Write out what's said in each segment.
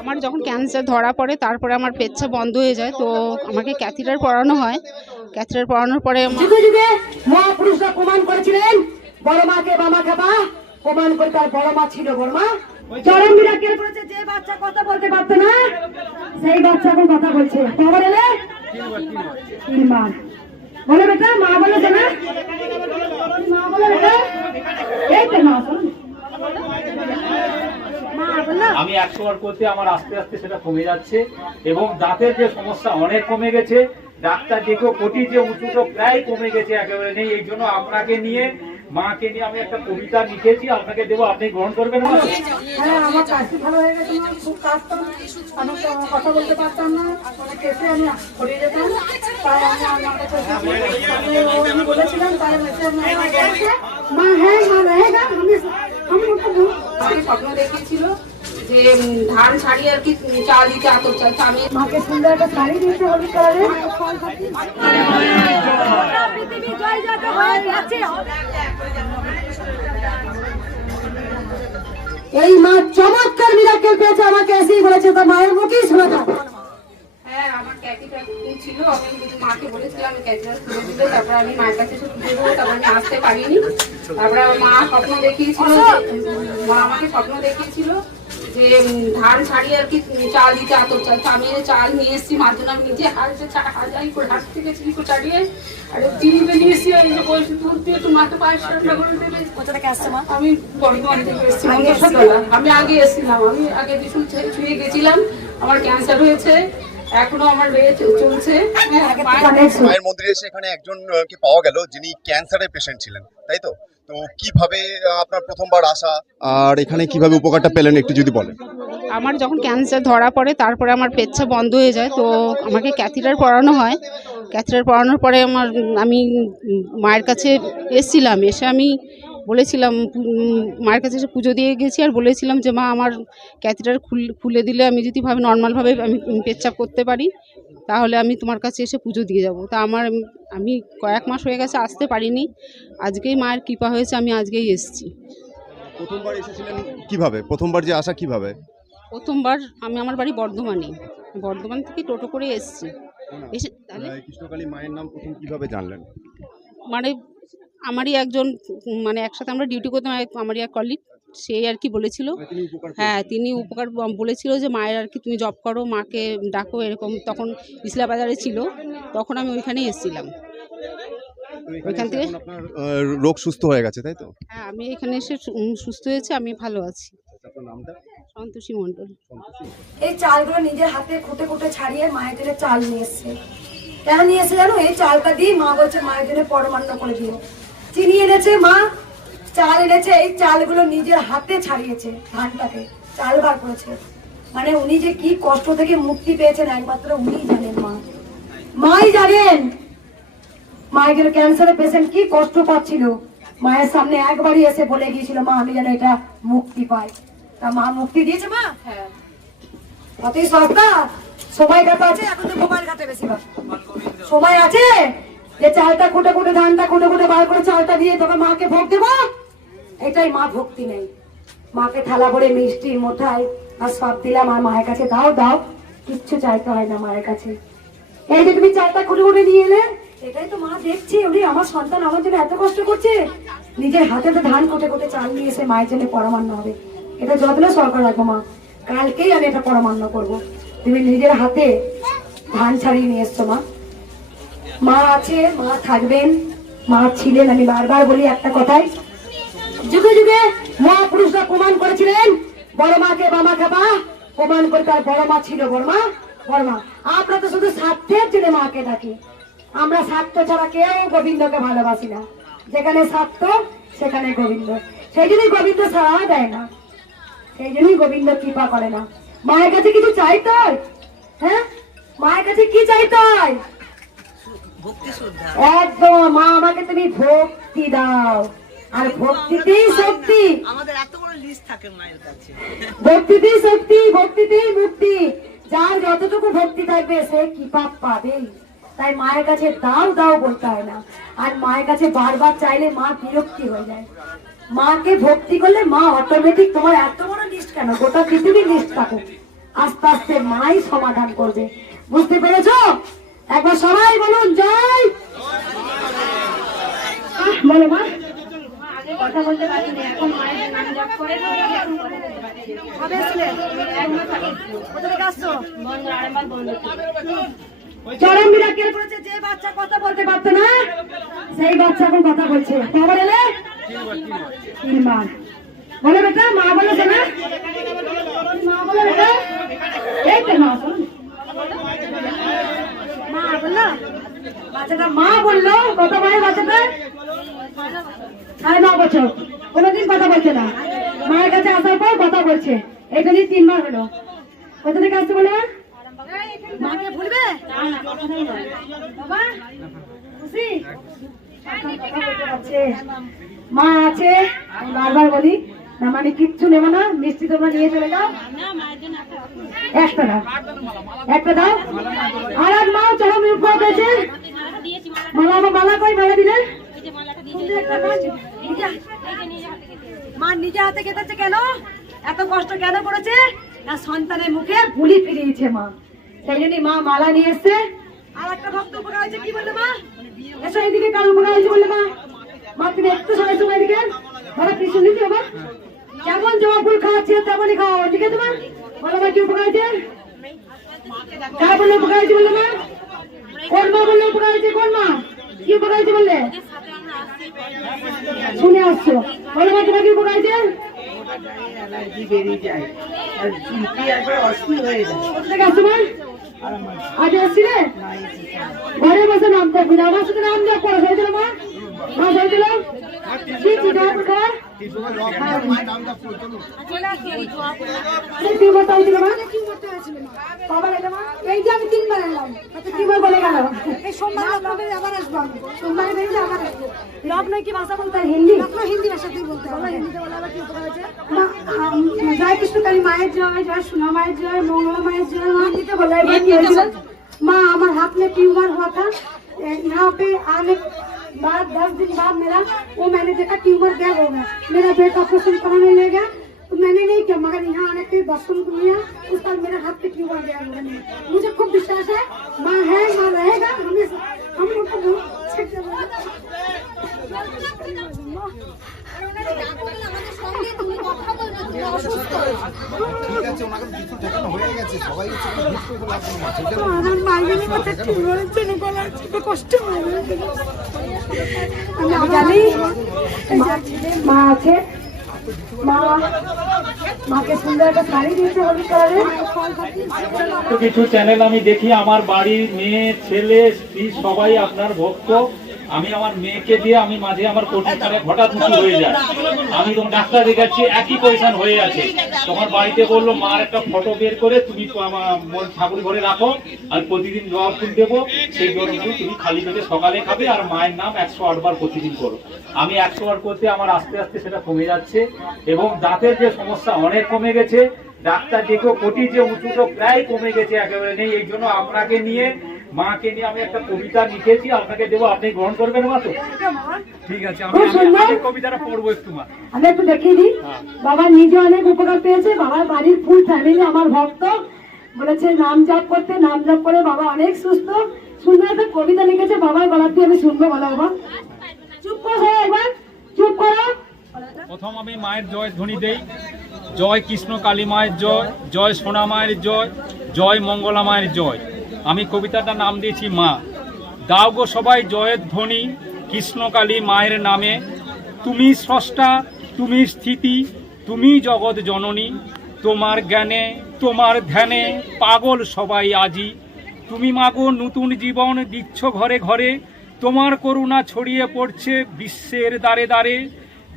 আমার যখন ক্যান্সার ধরা পড়ে তারপরে আমার পেচ্ছা বন্ধ হয়ে যায় তো আমাকে ক্যাথিটার পড়ানো হয়। ক্যাথিটার পড়ানোর পরে মহাপুরুষরা প্রমাণ করেছিলেন বড় মাকে বামা খাবা প্রমাণ করে তার বড় মা ছিল বড় মা। চরম মিরাকেল করেছে যে বাচ্চা কথা বলতে পারতো না সেই বাচ্চা এখন কথা বলছে। খবর এলে? তিন বলে বেটা মা বলেছে না? মা বলে বেটা। এই তো মা শোনো। আমি একশো বার করতে আমার আস্তে আস্তে সেটা কমে যাচ্ছে এবং দাঁতের যে সমস্যা অনেক কমে গেছে ডাক্তার দেখো কোটি যে উঁচুটো প্রায় কমে গেছে একেবারে নেই এই জন্য আপনাকে নিয়ে মাকে নিয়ে আমি একটা কবিতা লিখেছি আপনাকে দেবো আপনি গ্রহণ করবেন না? হ্যাঁ আমার ভালো হয়ে গেছে খুব কথা বলতে পারতাম না। স্বপ্ন দেখেছিল যে ধান ছাড়িয়ে আর কি চাল দিতে আতর চাল তো আমি মাকে সুন্দর একটা শাড়ি দিয়েছে হলুদ কালারের। পৃথিবী জয় যাতে গেছে এই মা চমৎকার মিরাকেল পেয়েছে আমাকে এসেই বলেছে তো মায়ের মুখেই শোনা হ্যাঁ আমার ক্যাথিটার ছিল। আমি মাকে বলেছিলাম আমি ক্যাথিটার খুলে দিলে তারপরে আমি মায়ের কাছে এসে পুজো দেবো তারপরে আমি আসতে পারিনি। তারপরে মা স্বপ্ন দেখিয়েছিল যে মা আমাকে স্বপ্ন দেখিয়েছিল যে ধান ছাড়িয়ে আর কি চাল দিতে আতর চাল। আমি চাল নিয়ে এসেছি মার জন্য আমি নিজে হাতে হাজারি করে থেকে চিনি চাড়িয়ে আর চিনি বেরিয়ে এসে এই যে বলছি দুধ দিয়ে একটু মাকে পায়েস রান্না করে দেবে। কোথা থেকে আসছে মা? আমি বর্ধমান থেকে এসেছি আমি আগে এসেছিলাম আমি আগে ভীষণ ছুঁয়ে গেছিলাম। আমার ক্যান্সার হয়েছে। এখনও আমার চলছে। হ্যাঁ, মায়ের- মায়ের মন্দিরে এসে এখানে একজনকে পাওয়া গেল যিনি ক্যান্সারের পেশেন্ট ছিলেন তাই তো? তো কীভাবে আপনার প্রথমবার আসা আর এখানে কীভাবে উপকারটা পেলেন একটু যদি বলেন। আমার যখন ক্যান্সার ধরা পড়ে তারপরে আমার পেচ্ছা বন্ধ হয়ে যায় তো আমাকে ক্যাথিটার পড়ানো হয়। ক্যাথিটার পড়ানোর পরে আমার আমি মায়ের কাছে এসছিলাম এসে আমি বলেছিলাম মায়ের কাছে এসে পুজো দিয়ে গেছি আর বলেছিলাম যে মা আমার ক্যাথিটার খুলে দিলে আমি যদি ভাবে নর্মালভাবে আমি পেচ্ছাপ করতে পারি তাহলে আমি তোমার কাছে এসে পুজো দিয়ে যাব। তা আমার আমি কয়েক মাস হয়ে গেছে আসতে পারিনি। আজকেই মায়ের কৃপা হয়েছে আমি আজকেই এসেছি। প্রথমবার এসেছিলেন কীভাবে? প্রথমবার যে আসা কীভাবে? প্রথমবার আমি আমার বাড়ি বর্ধমানে। বর্ধমান থেকে টোটো করে এসেছি। এসে তাহলে কৃষ্ণকালী মায়ের নাম প্রথম কীভাবে জানলেন? মানে আমারই একজন মানে একসাথে আমরা ডিউটি করতাম এক- আমারই এক কলিগ সে আর কি বলেছিল। হ্যাঁ তিনি উপকার ব- বলেছিল যে মায়ের আর কি তুমি জব করো মাকে ডাকো এরকম তখন ইসলা বাজারে ছিল তখন আমি ওইখানেই এসেছিলাম। ওইখান থেকে- রোগ সুস্থ হয়ে গেছে তাই তো? হ্যাঁ আমি এখানে এসে সুস্থ হয়েছে আমি ভালো আছি। আপনার সন্তোষী মণ্ডল। এই চালগুলো নিজের হাতে খুঁটে খুঁটে ছাড়িয়ে মায়ের জন্য চাল নিয়ে এসছে। কেন নিয়ে এসে জানো? এই চালটা দিয়ে মা বলছে মায়ের জন্য পরমান্ন করে দিও। চিনি এনেছে মা? চাল এনেছে এই চালগুলো নিজের হাতে ছাড়িয়েছে ধানটাকে চাল বার করেছে। মানে উনি যে কি কষ্ট থেকে মুক্তি পেয়েছেন একমাত্র উনিই জানেন মা। মাই জানেন! মায়ের ক্যান্সারের পেশেন্ট কি কষ্ট পাচ্ছিল। মায়ের সামনে একবারই এসে বলে গিয়েছিল মা আমি যেন এটা মুক্তি পাই। তা মা মুক্তি দিয়েছে মা? হ্যাঁ। অতই সস্তা সময় কাটা আছে এখন তো মোবাইল ঘাটে বেশিরভাগ। সময় আছে? যে চালটা খুঁটে খুঁটে ধানটা খুঁটে খুঁটে বার করে চালটা দিয়ে তোকে মাকে ভোগ দেবো? এটাই মা ভক্তি নেই। মাকে থালা ভরে মিষ্টি মোঠাই আর সব দিলাম আর মায়ের কাছে দাও দাও। কিচ্ছু চাইতে হয় না মায়ের কাছে। এই যে তুমি চালটা খুঁটে খুঁটে নিয়ে এলে, এটাই তো মা দেখছি, উনি আমার সন্তান, আমার জন্য এত কষ্ট করছে। নিজের হাতে তো ধান কোটে কোটে চাল নিয়ে এসে মায়ের জন্য পরমান্ন হবে। এটা যত্ন সরকার রাখব মা। কালকেই আমি এটা পরমান্ন করব। তুমি নিজের হাতে ধান ছাড়িয়ে নিয়ে এসছো মা। মা আছে, মা থাকবেন। মা ছিলেন, আমি বারবার বলি একটা কথাই। যুগে যুগে মহাপুরুষরা প্রমাণ করেছিলেন, বড় মাকে বামা খাবা। প্রমাণ করে তার বড় মা ছিল, বড় মা বড় মা। আমরা তো শুধু স্বার্থের জন্য মাকে ডাকি। আমরা স্বার্থ ছাড়া কেউ গোবিন্দকে ভালোবাসি না। যেখানে স্বার্থ সেখানে গোবিন্দ। সেই জন্যই গোবিন্দ সাড়া দেয় না। সেই জন্যই গোবিন্দ কৃপা করে না। মায়ের কাছে কিছু চাইতে হয়? মায়ের কাছে কি চাইতে হয়? একদম মা আমাকে তুমি ভক্তি দাও। আর ভক্তিতেই শক্তি। আমাদের এত বড় লিস্ট থাকে মায়ের কাছে। ভক্তিতেই শক্তি ভক্তিতেই মুক্তি যার যতটুকু ভক্তি থাকবে সে পাবেই। তাই মায়ের কাছে দাও দাও বলতে হয় না। আর মায়ের কাছে বারবার চাইলে মা বিরক্তি হয়ে যায়। মাকে ভক্তি করলে মা অটোমেটিক তোমার এত বড় লিস্ট কেন? গোটা পৃথিবীর লিস্ট থাকো আস্তে আস্তে মাই সমাধান করবে। বুঝতে পেরেছ? একবার সবাই বলুন জয়। বলো মা। কথা বলতে পারিনি এখন মায়ের নাম জপ করে কবে এসছিলে? কোথা থেকে আসছো? চরম মিরাকেল করেছে? যে বাচ্চা কথা বলতে পারতো না সেই বাচ্চা এখন কথা বলছে। কবার এলে? তিনবার। বলো বেটা মা বলেছে না? মা বলো বেটা? এই তো মা শোন। মা বলল বাচ্চাটা মা বলল কত বয়স বাচ্চাটা সাড়ে ন বছর। কোনোদিন কথা বলছে না। মায়ের কাছে আসার পর কথা বলছে। এটা নিয়ে তিনবার হলো। কোথা থেকে আসতে বলে মাকে ভুলবে? বাবা? খুশি। মা আছে। আমি বারবার বলি না মানে কিচ্ছু নেব না মিষ্টি তোমরা নিয়ে চলে যাও। একটা দাও। একটা দাও। আর এক মাও চরম উপকার করেছে আমার মালা কই মালা দিলে? মা নিজে হাতে কেটেছে কেন? এত কষ্ট কেন করেছে? না সন্তানের মুখে বুলি ফিরিয়েছে মা। সেই জন্য মা মালা নিয়ে এসছে। আর একটা ভক্ত উপকার হয়েছে কি বললে মা? এসো এদিকে কার উপকার হয়েছে বললে মা? মা তুমি একটু সময় সময় এদিকে। বলো কি শুনেছি বাবা যেমন জবা ফুল খাওয়াচ্ছে তেমনই খাওয়া ঠিক আছে মা? বলো মা কি উপকার হয়েছে? কার বললে উপকার হয়েছে বললে মা? কোন বললে? উপকার আছে কোন কি উপকার আছে বললে? শুনে আসছো। বলো মা, তোমার কি উপকার আছে? আজ আসছিলে? ঘরে বসে নাম আমার সাথে নাম দেওয়া করে মা? মা হয়েছিল কি কি জবা ফুল খাওয়া কি করতে হয়েছিল মা কবার এলো মা এই যে আমি তিনবার এলাম আচ্ছা তিনবার বলে গেল এই সোমবার লগ্নে আবার আসবো আমি সোমবারে বেরিয়ে আবার আসবো লগ্ন কি ভাষা বলতে হয় হিন্দি লগ্ন হিন্দি ভাষাতেই বলতে হবে হিন্দিতে বলে আবার কি উপকার হয়েছে মা আম, জয় কৃষ্ণকালী মায়ের জয় জয় সোনা মায়ের জয় মঙ্গলা মায়ের জয় মা দিতে বলে এবার কি হয়েছিল माँ हमारे हाथ में ट्यूमर हुआ था ए, यहाँ पे आने बाद दस दिन बाद मेरा, वो मैंने देखा ट्यूमर गैप हो गया। मेरा बेटा ऑपरेशन कराने ले गया। तो मैंने नहीं किया, मगर यहाँ आने के दर्शन को लिया। उस पर मेरे हाथ पे ट्यूमर गया। मुझे खूब विश्वास है, माँ है, माँ रहेगा, हमेशा हम लोग को কিছু কিছু চ্যানেল আমি দেখি আমার বাড়ির মেয়ে ছেলে স্ত্রী সবাই আপনার ভক্ত। আমি আমার মেয়েকে দিয়ে আমি মাঝে আমার কোটি মানে হঠাৎ মুখি হয়ে যায় আমি তোমার ডাক্তার দেখাচ্ছি, একই পজিশন হয়ে আছে। তোমার বাড়িতে বলল, মার একটা ফটো বের করে তুমি ঠাকুর ঘরে রাখো, আর প্রতিদিন জবা ফুল দেবো। সেই গরম ফুল তুমি খালি পেটে সকালে খাবে, আর মায়ের নাম একশো আট বার প্রতিদিন করো। আমি একশো বার করতে আমার আস্তে আস্তে সেটা কমে যাচ্ছে, এবং দাঁতের যে সমস্যা অনেক কমে গেছে, ডাক্তার দেখো কোটি যে উঁচুটো প্রায় কমে গেছে একেবারে নেই। এই জন্য আপনাকে নিয়ে মাকে নিয়ে আমি একটা কবিতা লিখেছি আপনাকে দেবো আপনি গ্রহণ করবেন মা তো? ঠিক আছে আমি খুব কবিতাটা পড়ব একটু মা। আমি একটু দেখিয়ে দিই। বাবা নিজে অনেক উপকার পেয়েছে বাবার বাড়ির ফুল ফ্যামিলি আমার ভক্ত। বলেছে নাম জপ করতে নাম জপ করে বাবা অনেক সুস্থ। সুন্দর একটা কবিতা লিখেছে বাবার গলার দিয়ে আমি শুনব বলো বাবা। চুপ করো একবার চুপ করো। প্রথম আমি মায়ের জয় ধ্বনি দেই। জয় কৃষ্ণ কালী মায়ের জয় জয় সোনা মায়ের জয় জয় মঙ্গলা মায়ের জয়। আমি কবিতাটার নাম দিয়েছি মা। দাও গো সবাই জয়ের ধ্বনি, কৃষ্ণকালী মায়ের নামে। তুমি স্রষ্টা, তুমি স্থিতি, তুমি জগৎ জননী। তোমার জ্ঞানে, তোমার ধ্যানে পাগল সবাই আজি। তুমি মাগো নতুন জীবন দিচ্ছ ঘরে ঘরে। তোমার করুণা ছড়িয়ে পড়ছে বিশ্বের দ্বারে দ্বারে।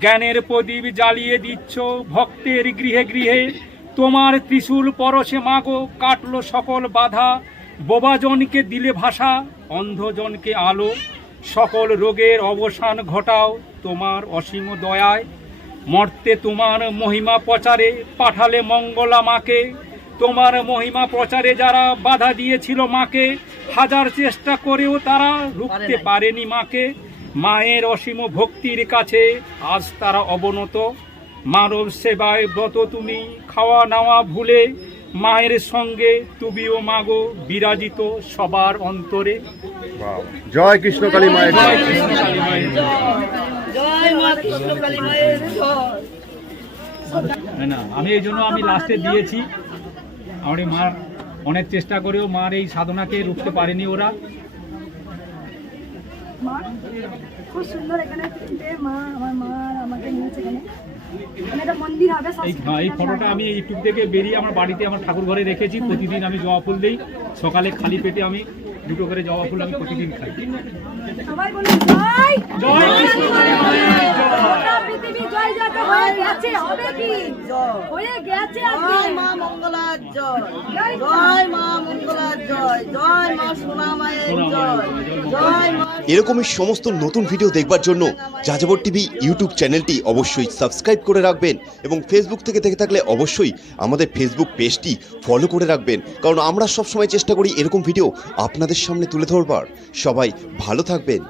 জ্ঞানের প্রদীপ জ্বালিয়ে দিচ্ছ ভক্তের গৃহে গৃহে। তোমার ত্রিশূল পরশে মাগো কাটলো সকল বাধা। বোবাজনকে দিলে ভাষা অন্ধজনকে আলো। সকল রোগের অবসান ঘটাও তোমার অসীম দয়ায়। মর্তে তোমার মহিমা প্রচারে পাঠালে মঙ্গলা মাকে তোমার মহিমা প্রচারে যারা বাধা দিয়েছিল মাকে হাজার চেষ্টা করেও তারা রুখতে পারেনি মাকে। মায়ের অসীম ভক্তির কাছে আজ তারা অবনত। মানব সেবায় ব্রত তুমি খাওয়া নাওয়া ভুলে মায়ের সঙ্গে তুমিও মাগো বিরাজিত সবার অন্তরে। জয় কৃষ্ণ কালী মায়ের জয়। কৃষ্ণ কালী মায়ের জয়। না, না আমি এই জন্য আমি লাস্টে দিয়েছি। আমার মার অনেক চেষ্টা করেও মার এই সাধনাকে রুখতে পারেনি ওরা। মা? খুব সুন্দর এখানে তিনটে মা আমার মা আমাকে নিয়েছে এখানে। এই হ্যাঁ, ফটোটা আমি ইউটিউব থেকে বেরিয়ে আমার বাড়িতে আমার ঠাকুর ঘরে রেখেছি প্রতিদিন আমি জবা ফুল দিই সকালে খালি পেটে আমি দুটো করে জবা ফুল আমি প্রতিদিন খাই। জয় মা মঙ্গলার জয়। জয় মা মঙ্গলার জয়। জয় মা সোনা মায়ের জয়। জয় মা এরকমই সমস্ত নতুন ভিডিও দেখবার জন্য যাযাবর টিভি ইউটিউব চ্যানেলটি অবশ্যই সাবস্ক্রাইব করে রাখবেন এবং ফেসবুক থেকে দেখে থাকলে অবশ্যই আমাদের ফেসবুক পেজটি ফলো করে রাখবেন। কারণ আমরা সবসময় চেষ্টা করি এরকম ভিডিও আপনাদের সামনে তুলে ধরবার। সবাই ভালো থাকবেন।